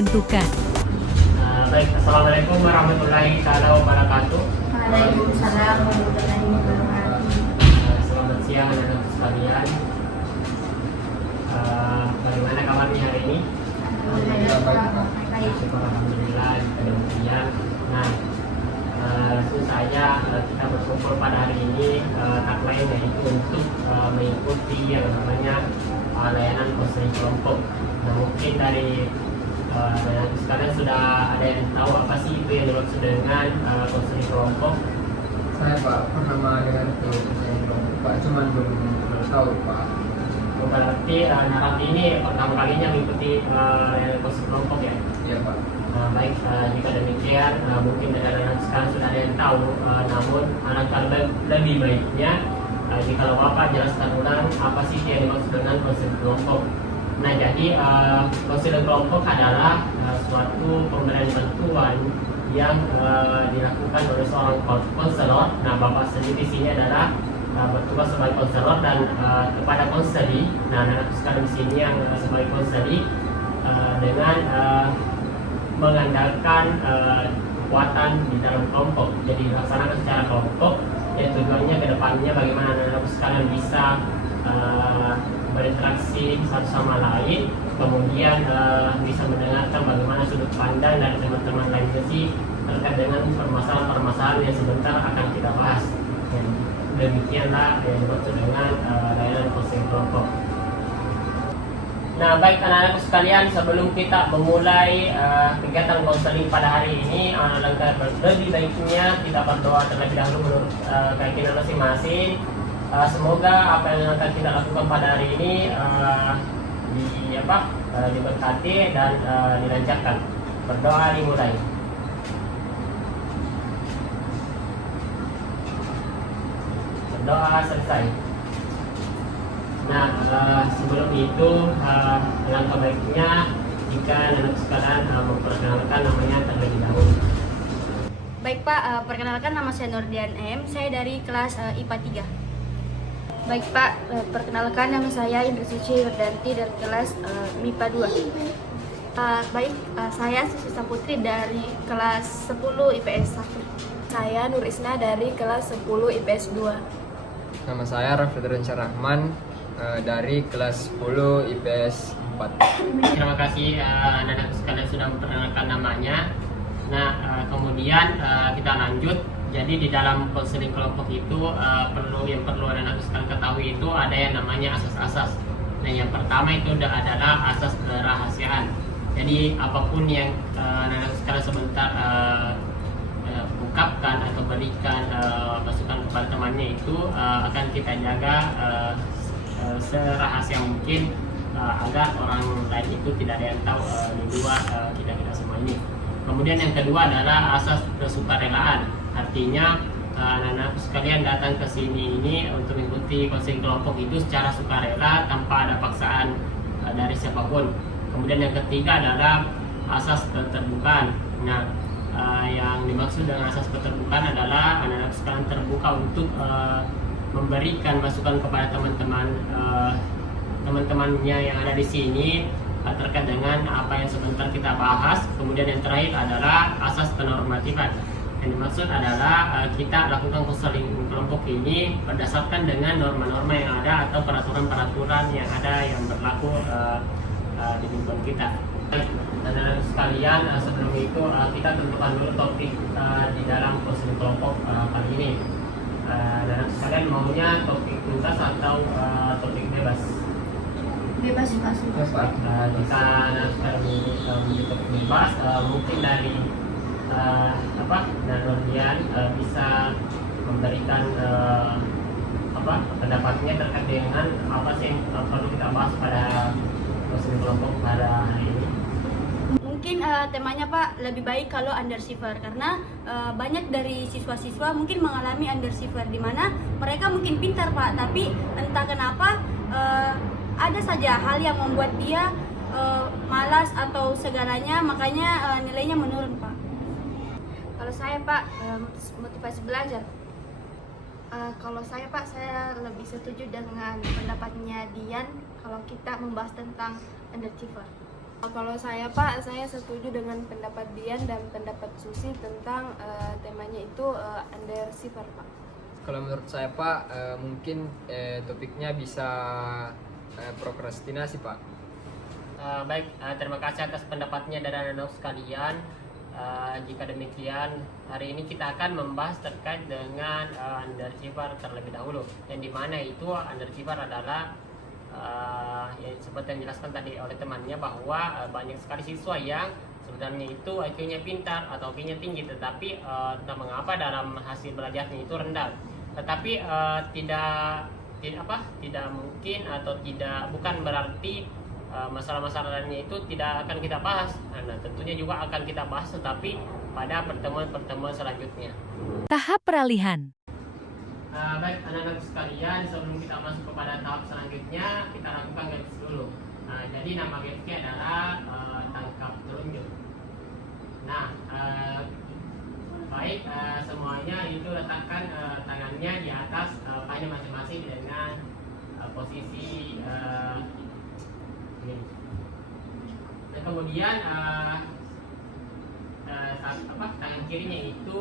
pembentukan. Baik, Assalamualaikum warahmatullahi wabarakatuh. Waalaikumsalam warahmatullahi wabarakatuh. Selamat siang anak-anak sekalian. Bagaimana kabarnya hari ini? Alhamdulillah, demikian. Nah, langsung saja kita berkumpul pada hari ini tak lain yaitu untuk mengikuti yang namanya layanan konseling kelompok. Nah, mungkin dari sekalian sudah ada yang tahu apa sih itu yang dimaksud dengan konseling kelompok? Saya Pak pernah dengar itu konseling kelompok Pak, cuman belum tahu Pak. Berarti narasi ini pertama kalinya mengikuti konseling kelompok ya? Iya Pak. Baik, jika demikian mungkin dari anak sekarang sudah ada yang tahu, namun alangkah lebih baiknya jika Bapak jelaskan ulang apa sih yang dimaksud dengan konseling kelompok. Nah, jadi konseling kelompok adalah suatu pemberian bantuan yang dilakukan oleh seorang konselor. Nah, Bapak sendiri di sini adalah bertugas sebagai konselor dan kepada konseli. Nah, anak sekarang di sini yang sebagai konseli dengan mengandalkan kekuatan di dalam kelompok. Jadi dilaksanakan secara kelompok. Dan tujuannya ke depannya bagaimana anak sekalian bisa berinteraksi satu sama lain, kemudian bisa mendengarkan bagaimana sudut pandang dari teman-teman lainnya sih terkait dengan permasalahan-permasalahan yang sebentar akan kita bahas. Dan demikianlah yang dimaksud dengan layanan konseling kelompok. Nah, baik anak-anak sekalian, sebelum kita memulai kegiatan konseling pada hari ini, alangkah lebih baiknya kita berdoa terlebih dahulu menurut keyakinan masing-masing. Semoga apa yang akan kita lakukan pada hari ini diberkati dan dilancarkan. Berdoa dimulai. Berdoa selesai. Nah, sebelum itu alangkah baiknya jika anak sekalian memperkenalkan namanya terlebih dahulu. Baik Pak, perkenalkan nama saya Nurdian M. Saya dari kelas IPA 3. Baik Pak, perkenalkan nama saya Indra Suci Werdanti dari kelas MIPA 2. Baik, saya Susi Saputri dari kelas 10 IPS 1. Saya Nur Isna dari kelas 10 IPS 2. Nama saya Rafidran Syarahman dari kelas 10 IPS 4. Terima kasih anak-anak sekalian sudah memperkenalkan namanya. Nah, kemudian kita lanjut. Jadi di dalam konseling kelompok itu perlu anak-anak sekalian ketahui itu ada yang namanya asas-asas. Nah, yang pertama itu adalah asas kerahasiaan. Jadi apapun yang anak-anak sekalian sebentar ungkapkan atau berikan masukan kepada temannya itu akan kita jaga serahasia mungkin agar orang lain itu tidak ada yang tahu di luar kita semua ini. Kemudian yang kedua adalah asas kesukarelaan. Artinya anak-anak sekalian datang ke sini ini untuk mengikuti konseling kelompok itu secara sukarela tanpa ada paksaan dari siapapun. Kemudian yang ketiga adalah asas keterbukaan. Nah, yang dimaksud dengan asas keterbukaan adalah anak-anak sekalian terbuka untuk memberikan masukan kepada teman-temannya yang ada di sini terkait dengan apa yang sebentar kita bahas. Kemudian yang terakhir adalah asas kenormatifan. Yang dimaksud adalah kita lakukan konseling kelompok ini berdasarkan dengan norma-norma yang ada atau peraturan-peraturan yang ada yang berlaku di lingkungan kita. Dan sekalian, sebelum itu kita tentukan dulu topik di dalam konseling kelompok kali ini. Dan sekalian maunya topik tuntas atau topik bebas? Bebas Pak. Jika sekarang ini topik bebas, mungkin dari Nurdian bisa memberikan pendapatnya terkait dengan apa sih yang perlu kita bahas pada konseling kelompok pada hari ini. Mungkin temanya Pak lebih baik kalau underachiever karena banyak dari siswa-siswa mungkin mengalami underachiever di mana mereka mungkin pintar Pak, tapi entah kenapa ada saja hal yang membuat dia malas atau segalanya, makanya nilainya menurun Pak. Kalau saya Pak, motivasi belajar. Kalau saya Pak, saya lebih setuju dengan pendapatnya Dian kalau kita membahas tentang underachiever. Kalau saya Pak, saya setuju dengan pendapat Dian dan pendapat Susi tentang temanya itu underachiever Pak. Kalau menurut saya Pak, mungkin topiknya bisa prokrastinasi Pak. Baik, terima kasih atas pendapatnya dari anak-anak sekalian. Jika demikian, hari ini kita akan membahas terkait dengan underachiever terlebih dahulu. Yang dimana itu underachiever adalah ya, seperti yang dijelaskan tadi oleh temannya bahwa banyak sekali siswa yang sebenarnya itu IQ-nya pintar atau IQ-nya tinggi, tetapi entah mengapa dalam hasil belajarnya itu rendah. Tetapi tidak mungkin atau bukan berarti masalah-masalah lainnya itu tidak akan kita bahas. Nah, tentunya juga akan kita bahas, tetapi pada pertemuan-pertemuan selanjutnya. Tahap peralihan. Baik anak-anak sekalian, sebelum kita masuk kepada tahap selanjutnya, kita lakukan garis dulu. Jadi nama garisnya adalah tangkap telunjuk. Nah, baik semuanya itu letakkan tangannya di atas pahanya masing-masing dengan posisi ini. Dan kemudian tangan kirinya itu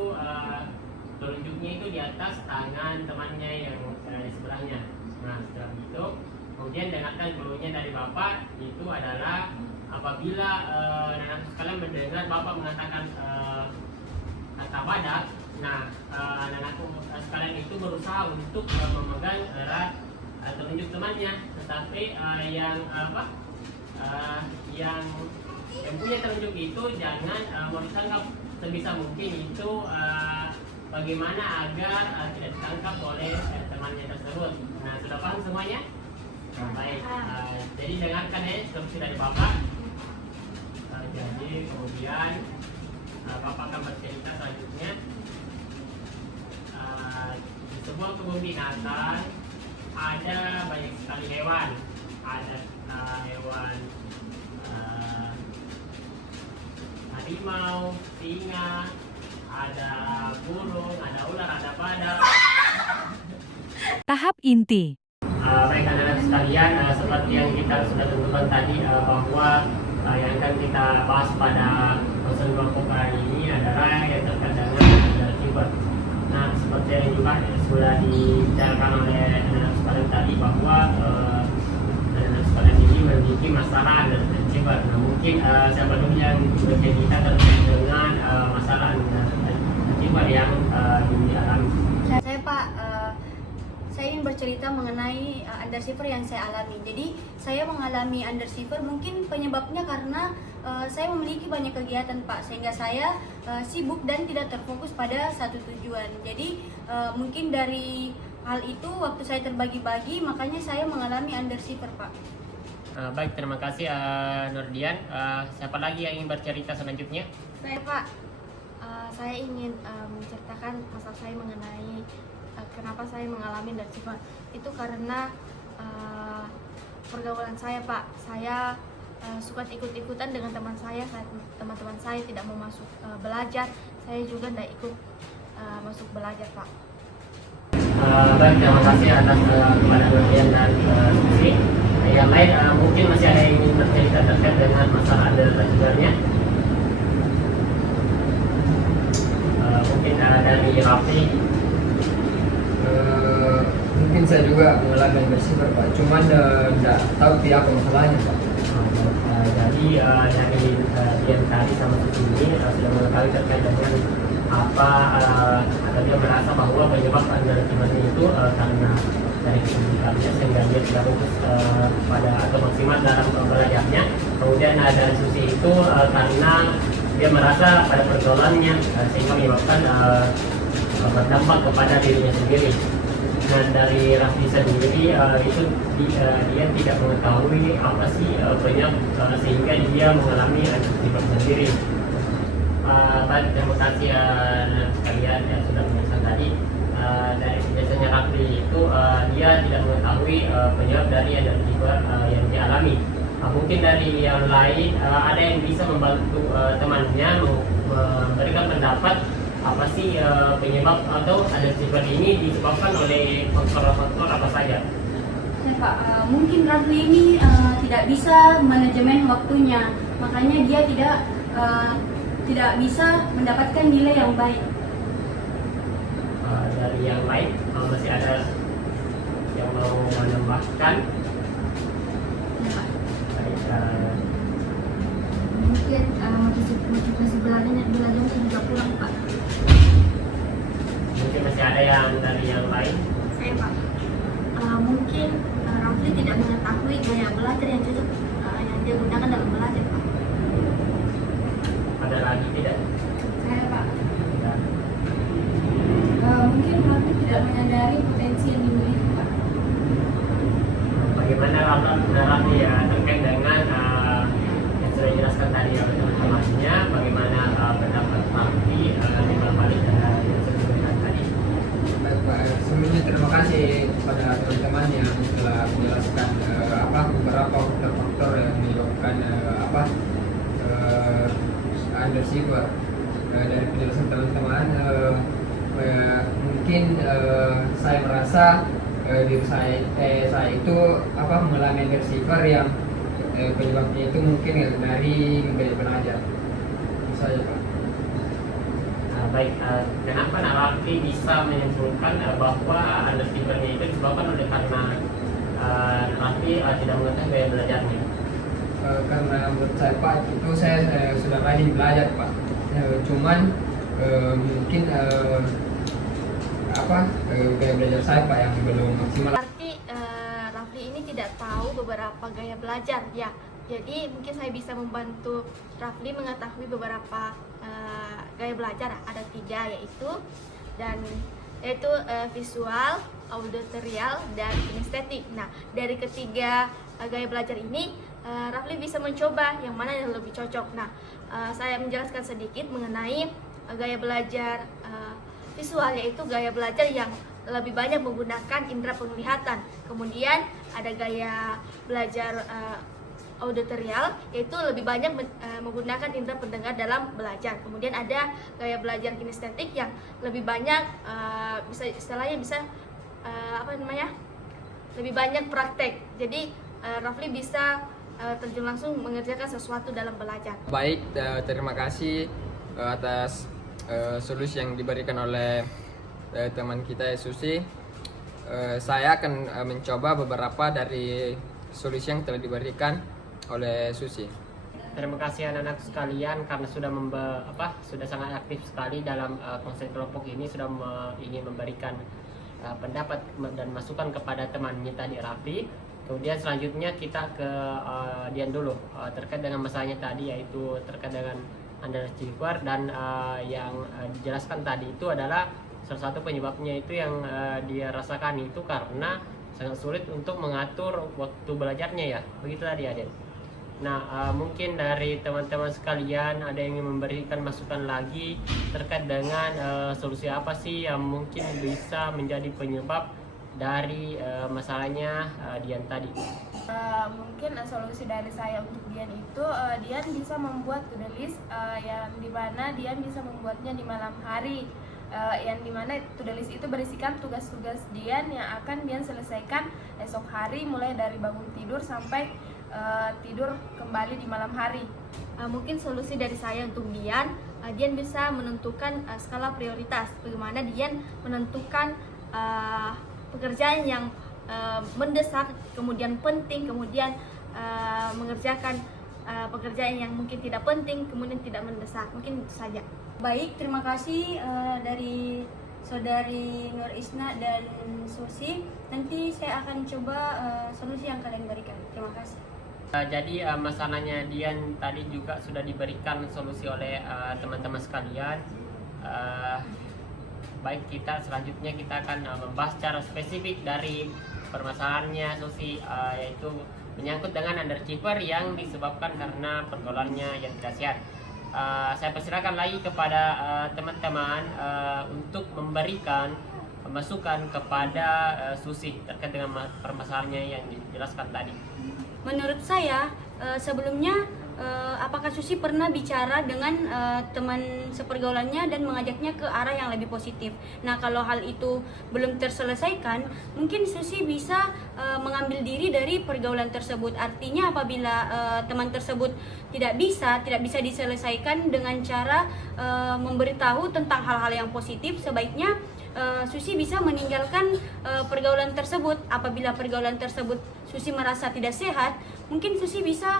telunjuknya itu di atas tangan temannya yang di sebelahnya. Nah, setelah itu kemudian dengarkan clue-nya dari Bapak, itu adalah apabila anak-anak sekalian mendengar Bapak mengatakan kata badak, nah anak-anak sekalian itu berusaha untuk memegang erat telunjuk temannya, tetapi yang punya telunjuk itu jangan mau ditangkap sebisa mungkin itu bagaimana agar tidak ditangkap oleh temannya tersebut. Nah, sudah paham semuanya? Baik, jadi dengarkan ya instruksi dari Bapak. Jadi kemudian Bapak akan bercerita selanjutnya. Di sebuah kebun binatang ada banyak sekali hewan. Ada hewan harimau, singa, ada burung, ada ular, ada badak. Tahap inti. Baik anak-anak sekalian, seperti yang kita sudah tentukan tadi bahwa yang akan kita bahas pada dosen kelompok kali ini adalah yang terkait dengan underachiever. Nah, seperti yang juga sudah dibicarakan oleh anak-anak sekalian tadi bahwa anak-anak sekalian ini memiliki masalah underachiever. Nah, mungkin siapa dulu yang bercerita terkait dengan masalah underachiever yang dialami. Saya Pak, saya ingin bercerita mengenai underachiever yang saya alami. Jadi saya mengalami underachiever mungkin penyebabnya karena saya memiliki banyak kegiatan Pak, sehingga saya sibuk dan tidak terfokus pada satu tujuan. Jadi mungkin dari hal itu waktu saya terbagi-bagi, makanya saya mengalami underachiever Pak. Baik, terima kasih Nurdian. Siapa lagi yang ingin bercerita selanjutnya? Saya Pak, saya ingin menceritakan masalah saya mengenai kenapa saya mengalami underachiever. Itu karena pergaulan saya Pak. Saya suka ikut-ikutan dengan teman saya saat teman-teman saya tidak mau masuk belajar. Saya juga tidak ikut masuk belajar Pak. Baik, terima kasih atas kepada Nurdian dan Susi. Yang lain mungkin masih ada yang ingin bercerita terkait dengan masalah underachiever-nya. Mungkin dari Raffi. Mungkin saya juga mengalami underachiever Pak, cuman tidak tahu apa masalahnya Pak. Jadi dari yang tadi sama Susi ini sudah mengetahui terkait dengan apa atau dia merasa bahwa penyebab underachiever itu karena dari kesibukannya sehingga dia tidak fokus pada atau maksimal dalam belajarnya. Kemudian ada Susi itu karena dia merasa pada pergaulannya sehingga menyebabkan berdampak kepada dirinya sendiri. Dan dari Raffi sendiri itu dia tidak mengetahui apa sih penyebab sehingga dia mengalami underachiever sendiri. Baik, terima kasih sekalian yang sudah menjelaskan tadi. Dari biasanya Raffi itu dia tidak mengetahui penyebab dari underachiever yang dialami. Mungkin dari yang lain ada yang bisa membantu temannya memberikan pendapat apa sih penyebab atau underachiever ini disebabkan oleh faktor-faktor apa saja? Ya Pak, mungkin Rafli ini tidak bisa manajemen waktunya. makanya dia tidak bisa mendapatkan nilai yang baik. Dari yang lain masih ada yang mau menambahkan? Baik, Mungkin motivasi belajarnya juga kurang, Pak. mungkin masih ada yang dari yang lain. Saya, Pak, mungkin Rafli tidak mengetahui gaya belajar yang cocok yang dia gunakan dalam belajar, Pak. Ada lagi tidak? Saya, Pak, Tidak. mungkin Rafli tidak menyadari potensi yang dimiliki, Pak. Bagaimana Rafli ya terkait dengan yang sudah dijelaskan tadi oleh teman-temannya, bagaimana pendapat Rafli di balik yang sudah diberikan tadi? Baik, Pak. Sebelumnya terima kasih kepada teman-teman yang telah menjelaskan beberapa faktor-faktor yang menyebabkan underachiever. Dari penjelasan teman-teman, mungkin saya merasa diri saya itu mengalami underachiever yang penyebabnya itu mungkin dari gaya belajar. Itu saja, Pak. Baik, kenapa Rafli bisa menyimpulkan bahwa underachiever-nya itu disebabkan oleh karena Rafli tidak mengetahui gaya belajarnya? Karena menurut saya, Pak, itu saya sudah rajin belajar, Pak. Cuman mungkin gaya belajar saya, Pak, yang belum maksimal. Berarti Rafli ini tidak tahu beberapa gaya belajar, ya. Jadi mungkin saya bisa membantu Rafli mengetahui beberapa gaya belajar. Ada 3 yaitu visual, auditorial, dan kinestetik. Nah, dari ketiga gaya belajar ini Rafli bisa mencoba yang mana yang lebih cocok. Nah, saya menjelaskan sedikit mengenai gaya belajar visual, yaitu gaya belajar yang lebih banyak menggunakan indera penglihatan. Kemudian ada gaya belajar auditorial, yaitu lebih banyak menggunakan indera pendengar dalam belajar. Kemudian ada gaya belajar kinestetik yang lebih banyak lebih banyak praktek. Jadi Rafli bisa terjun langsung mengerjakan sesuatu dalam belajar. Baik, terima kasih atas solusi yang diberikan oleh teman kita Susi. Saya akan mencoba beberapa dari solusi yang telah diberikan oleh Susi. Terima kasih anak-anak sekalian karena sudah sangat aktif sekali dalam konsep kelompok ini, sudah ingin memberikan pendapat dan masukan kepada temannya tadi Rafli. Kemudian selanjutnya kita ke Dian dulu terkait dengan masalahnya tadi, yaitu terkait dengan underachiever, dan yang dijelaskan tadi itu adalah salah satu penyebabnya itu yang dia rasakan itu karena sangat sulit untuk mengatur waktu belajarnya, ya. Begitu tadi, Aden. Nah, mungkin dari teman-teman sekalian ada yang ingin memberikan masukan lagi terkait dengan solusi apa sih yang mungkin bisa menjadi penyebab dari masalahnya Dian tadi? Mungkin solusi dari saya untuk Dian itu, Dian bisa membuat to-do list yang dimana Dian bisa membuatnya di malam hari, yang dimana to-do list itu berisikan tugas-tugas Dian yang akan Dian selesaikan esok hari, mulai dari bangun tidur sampai tidur kembali di malam hari. Mungkin solusi dari saya untuk Dian bisa menentukan skala prioritas. Bagaimana Dian menentukan pekerjaan yang mendesak, kemudian penting, kemudian mengerjakan pekerjaan yang mungkin tidak penting, kemudian tidak mendesak. Mungkin itu saja. Baik, terima kasih dari Saudari Nur Isna dan Susi. Nanti saya akan coba solusi yang kalian berikan. Terima kasih. Jadi masalahnya Dian tadi juga sudah diberikan solusi oleh teman-teman sekalian. Baik, selanjutnya kita akan membahas secara spesifik dari permasalahannya Susi, yaitu menyangkut dengan underachiever yang disebabkan karena pergaulannya yang tidak sehat. Saya persilakan lagi kepada teman-teman untuk memberikan masukan kepada Susi terkait dengan permasalahannya yang dijelaskan tadi. Menurut saya, sebelumnya apakah Susi pernah bicara dengan teman sepergaulannya dan mengajaknya ke arah yang lebih positif. Nah, kalau hal itu belum terselesaikan, mungkin Susi bisa mengambil diri dari pergaulan tersebut. Artinya apabila teman tersebut tidak bisa diselesaikan dengan cara memberitahu tentang hal-hal yang positif, sebaiknya Susi bisa meninggalkan pergaulan tersebut. Apabila pergaulan tersebut Susi merasa tidak sehat, mungkin Susi bisa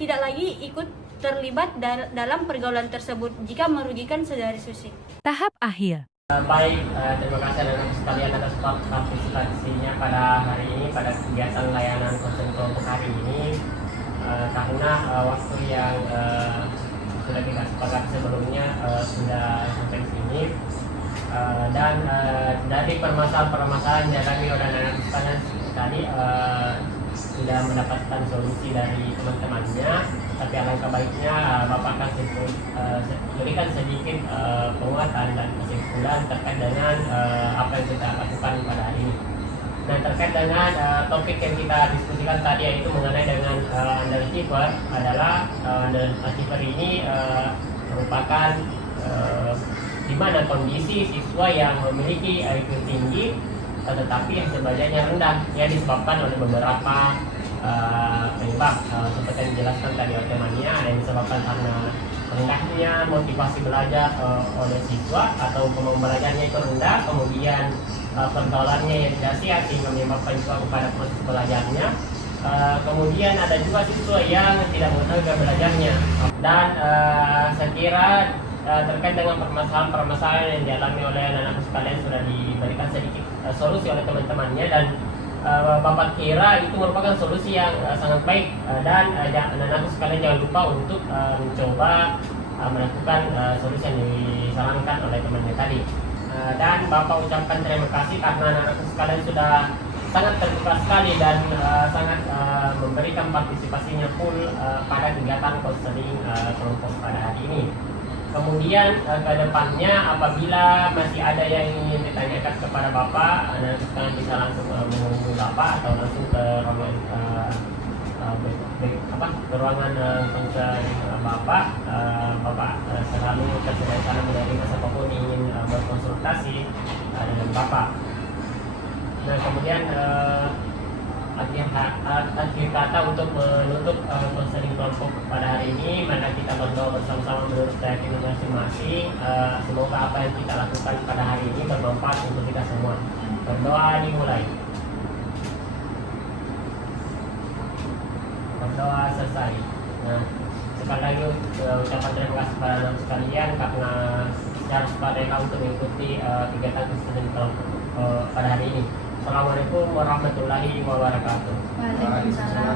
tidak lagi ikut terlibat dalam pergaulan tersebut jika merugikan saudari Susi. Tahap akhir. Baik, terima kasih anak-anak sekalian atas partisipasinya pada hari ini pada kegiatan layanan konseling kelompok hari ini. Karena waktu yang sudah kita sepakati sebelumnya sudah sampai sini. Dan dari permasalahan-permasalahan yang dialami oleh anak-anak sekalian tadi sudah mendapatkan solusi dari teman-temannya, tapi alangkah baiknya Bapak akan berikan sedikit penguatan dan kesimpulan terkait dengan apa yang kita lakukan pada hari ini. Nah, terkait dengan topik yang kita diskusikan tadi, yaitu mengenai dengan underachiever, adalah underachiever ini merupakan di mana kondisi siswa yang memiliki IQ tinggi tetapi yang sebenarnya rendah, yang disebabkan oleh beberapa penyebab seperti yang dijelaskan tadi oleh temannya. Ada yang disebabkan karena rendahnya motivasi belajar oleh siswa atau kemampuan belajarnya itu rendah, kemudian pergaulannya yang tidak sehat sehingga menyebabkan siswa kepada proses belajarnya. Kemudian ada juga siswa yang tidak mengetahui belajarnya. Dan saya kira terkait dengan permasalahan-permasalahan yang dialami oleh anak-anak sekalian sudah diberikan sedikit solusi oleh teman-temannya, dan Bapak kira itu merupakan solusi yang sangat baik, dan anak-anak sekalian jangan lupa untuk mencoba melakukan solusi yang disarankan oleh temannya tadi. Dan Bapak ucapkan terima kasih karena anak-anak sekalian sudah sangat terbuka sekali dan sangat memberikan partisipasinya full pada kegiatan konseling kelompok pada hari ini. Kemudian ke depannya apabila masih ada yang ingin ditanyakan kepada Bapak, nanti kalian bisa langsung menghubungi Bapak atau langsung ke ruangan konseling Bapak. Bapak selalu tersedia sana menerima siapapun ingin berkonsultasi dengan Bapak. Nah, kemudian akhir kata untuk menutup konseling kelompok pada hari ini, mari kita berdoa bersama-sama menurut keyakinan masing-masing. Semoga apa yang kita lakukan pada hari ini bermanfaat untuk kita semua. Berdoa dimulai. Berdoa selesai. Nah, sekali lagi ucapan terima kasih kepada anak sekalian karena secara sukarela untuk mengikuti kegiatan konseling kelompok pada hari ini. Assalamualaikum warahmatullahi wabarakatuh. Waalaikumsalam.